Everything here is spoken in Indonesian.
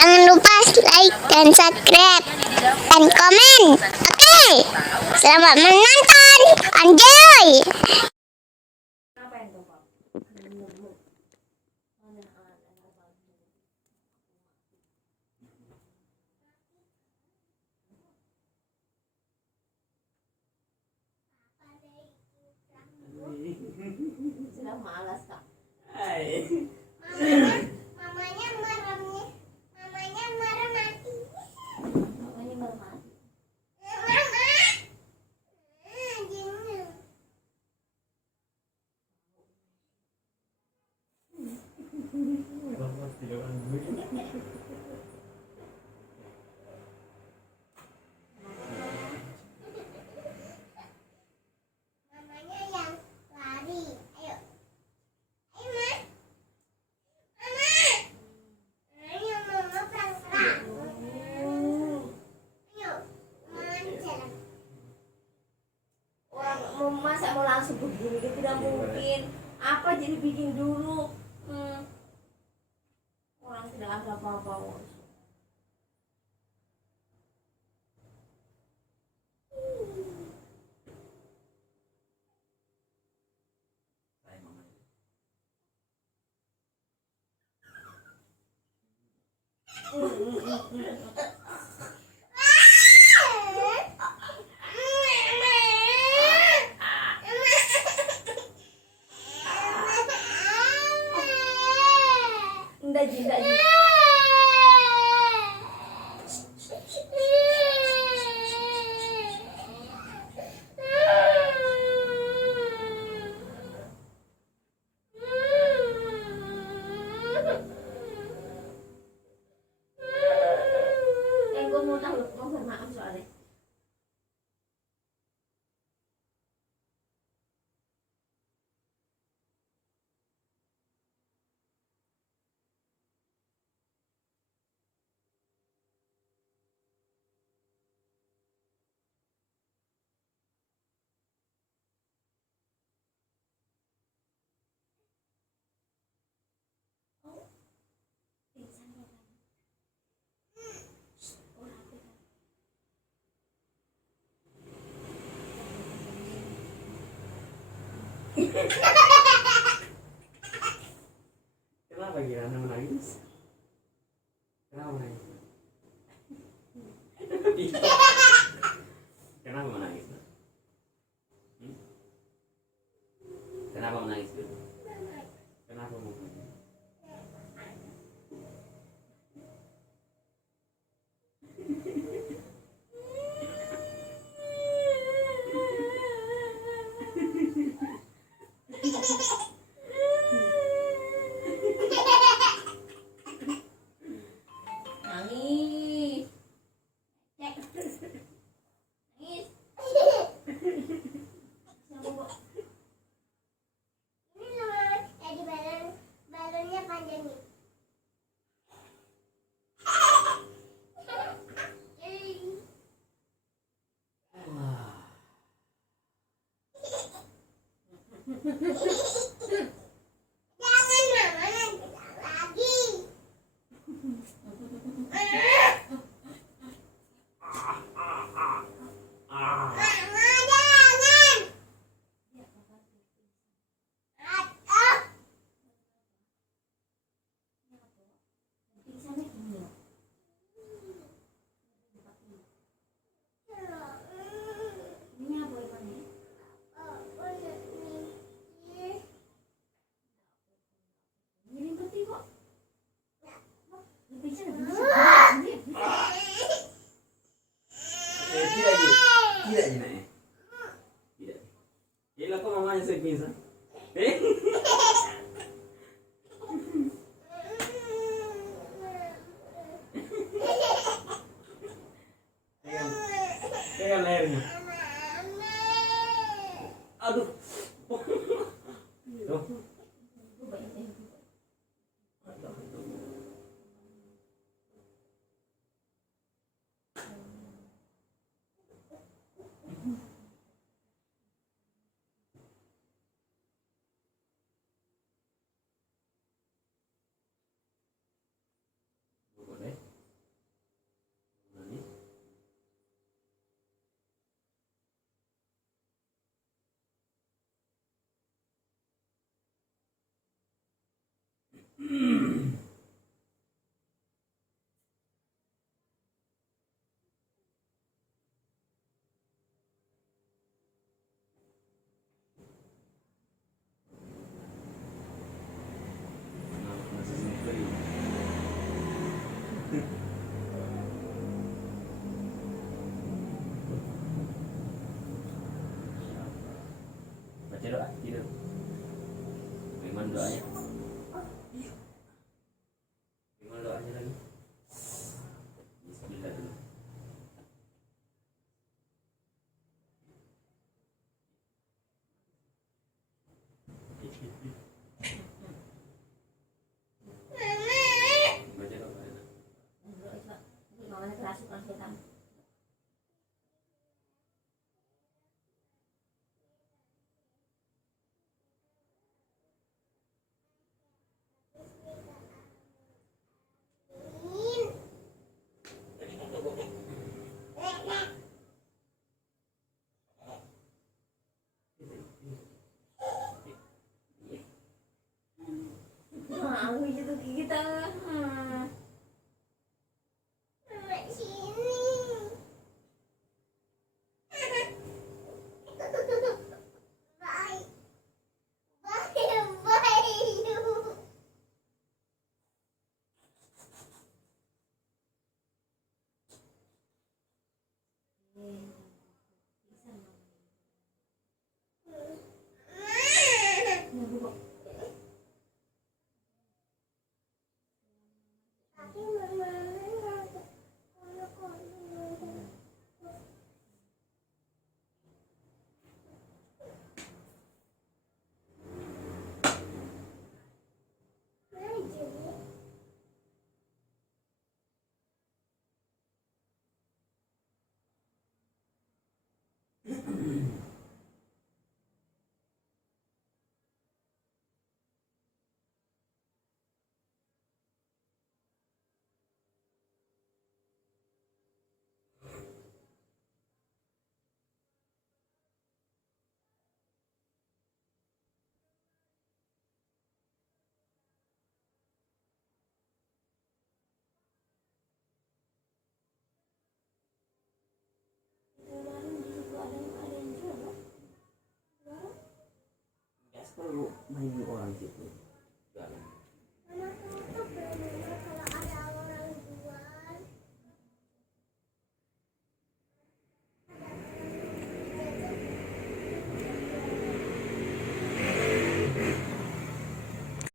Jangan lupa like dan subscribe dan komen. Oke, selamat menonton. Enjoy. Sudah malas kak. Mamanya merem mati. Mamanya baru mati. Mamanya yang lari. Ayo. Ayo, Ma. Ayo, Mama perang-perang. Ayo, Mama jalan. Orang mau masak mau langsung begini itu tidak mungkin. Apa jadi bikin dulu? Orang tidak ada apa-apa. Enggak Ji. Gue mau tahu konfirmasi soalnya. Kenapa Kirana menangis? Kenapa menangis? Kenapa menangis? Kenapa menangis? Kenapa menangis? Nangis. Nangis. Ini loh, tadi balonnya panjangin. Jangan Mama, nanti lagi. Mama, jangan. Ini apa ini? Ini penting kok. Bisa. Tidak Ji, tidak Ji nak. Tidak. Yelah kok mamanya segini sah? Pegang lehernya. Aduh. Tuh. Boleh. Nasi semperi. Baca doa tidur. Bagaimana doanya? Bagaimana doanya lagi? Bismillah dulu. Baca doa. Mamanya kerasukan setan. Mau itu kita. Sini. Baik. Baik. Tapi mama Gas perlu main orang situ. Jalan.